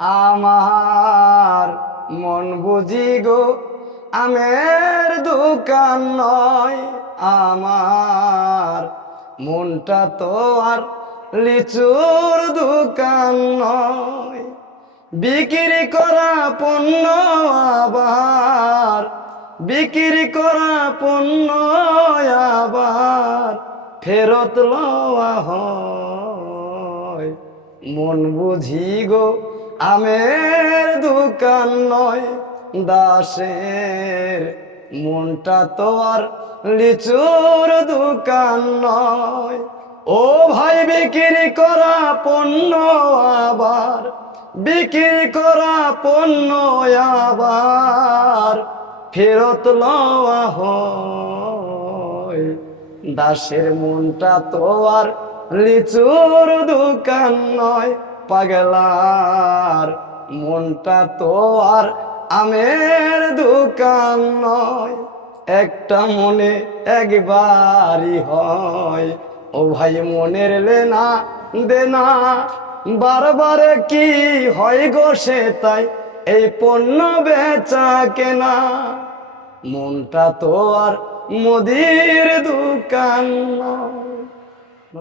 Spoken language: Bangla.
আমার মন বুঝি গো আমের দোকান নয়। আমার মনটা তো আর লিচুর দোকান নয়। বিক্রি করা পণ্য আবার বিক্রি করা পণ্য আবার ফেরত লওয়া হয়। মন বুঝি গো আমের দোকান নয়। দাসের মনটা তো আর লিচুর দোকান নয়। ও ভাই বিক্রি করা পণ্য আবার বিক্রি করা পণ্য আবার ফেরত লওয়া হয়। দাসের মনটা তো আর লিচুর দোকান নয়। পাগলার মনটা তো আর আমের দোকান নয়। একটা মনে একবারই হয়। ও ভাই মনের লেনা দেনা বারবার কি হয় গো সে তাই এই পণ্য বেচা কেনা। মনটা তো আর মুদির দোকান নয়।